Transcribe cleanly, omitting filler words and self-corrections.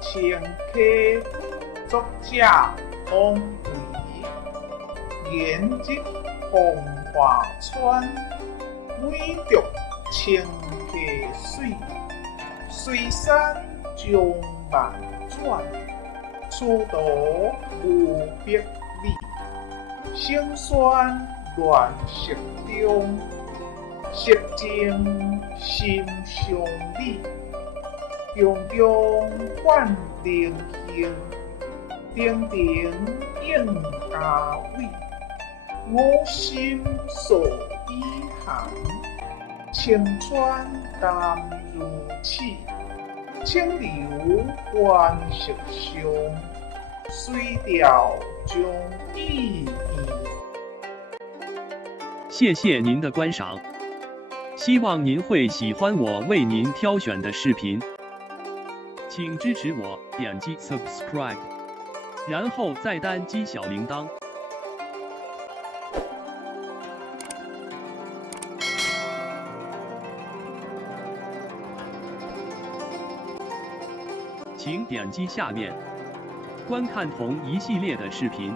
前科作者王维，颜值风华川，每着千客水，水山将万转，出道无别理，辛酸乱世中，识情心相理，中中换灵形，鼎鼎应家伟，我心所依行，青川淡如此，清流换色相，水调将意义。谢谢您的观赏，希望您会喜欢我为您挑选的视频，请支持我，点击 subscribe， 然后再单击小铃铛。请点击下面观看同一系列的视频。